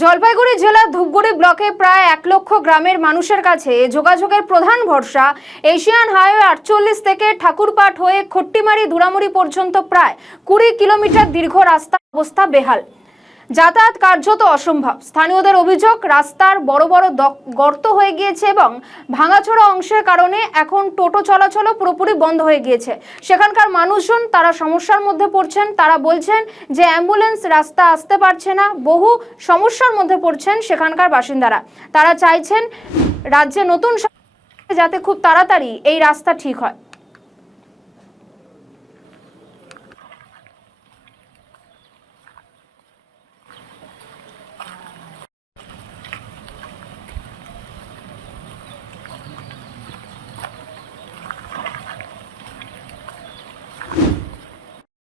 জলপাইগুড়ি জেলার ধূপগুড়ি ব্লকে প্রায় 1 লক্ষ গ্রামের মানুষের কাছে যোগাযোগের প্রধান ভরসা এশিয়ান হাইওয়ে 48 থেকে ঠাকুরপাট হয়ে খট্টিমারি ধুরামুড়ি পর্যন্ত প্রায় 20 কিলোমিটার দীর্ঘ রাস্তার অবস্থা বেহাল। যাতায়াত কার্যত অসম্ভব। স্থানীয়দের অভিযোগ, রাস্তার বড় বড় গর্ত হয়ে গিয়েছে এবং ভাঙাচোরা অংশের কারণে এখন টোটো চলাচলও পুরোপুরি বন্ধ হয়ে গিয়েছে। সেখানকার মানুষজন তারা সমস্যার মধ্যে পড়ছেন। তারা বলছেন যে অ্যাম্বুলেন্স রাস্তা আসতে পারছে না। বহু সমস্যার মধ্যে পড়ছেন সেখানকার বাসিন্দারা। তারা চাইছেন রাজ্যে নতুন যাতে খুব তাড়াতাড়ি এই রাস্তা ঠিক হয়।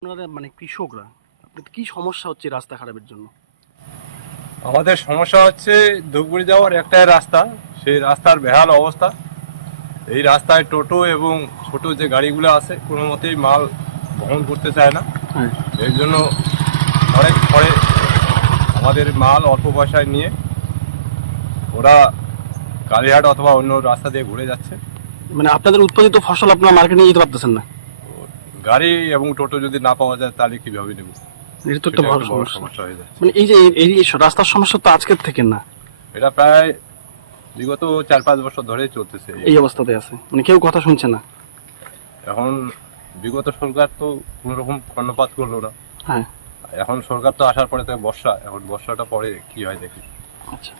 আপনারা মানে কৃষকরা আপনাদের কি সমস্যা হচ্ছে রাস্তা খারাপের জন্য? আমাদের সমস্যা হচ্ছে ধূপগুড়ি যাওয়ার একটাই রাস্তা, সেই রাস্তার বেহাল অবস্থা। এই রাস্তায় টোটো এবং ছোট যে গাড়িগুলো আছে কোনো মতেই মাল বহন করতে চায় না। এর জন্য অনেক পরে আমাদের মাল অল্প পয়সায় নিয়ে ওরা কালীহাট অথবা অন্য রাস্তা দিয়ে ঘুরে যাচ্ছে। মানে আপনাদের উৎপাদিত ফসল আপনারা মার্কেটে নিয়ে যেতে পারতেছেন না। গাড়ি এবং টোটো যদি না পাওয়া যায় তাহলে কিভাবে নেব? এটা তো একটা বড় সমস্যা হয়ে যায়। মানে এই যে এই রাস্তার সমস্যা তো আজকের থেকে না, এটা প্রায় বিগত 4-5 বছর ধরেই চলতেছে এই অবস্থাতে আছে। মানে কেউ কথা শুনছে না। এখন বিগত সরকার তো কোনো রকম কর্ণপাত করলো না। হ্যাঁ, এখন সরকার তো আসার পরে তো বর্ষা, এখন বর্ষাটা পরে কি হয় দেখি। আচ্ছা।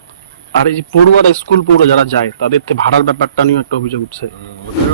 আর এই যে পড়ুয়ারা স্কুল পড়ুয়া যারা যায় তাদের ভাড়ার ব্যাপারটা নিয়ে একটা অভিযোগ উঠছে। ওদের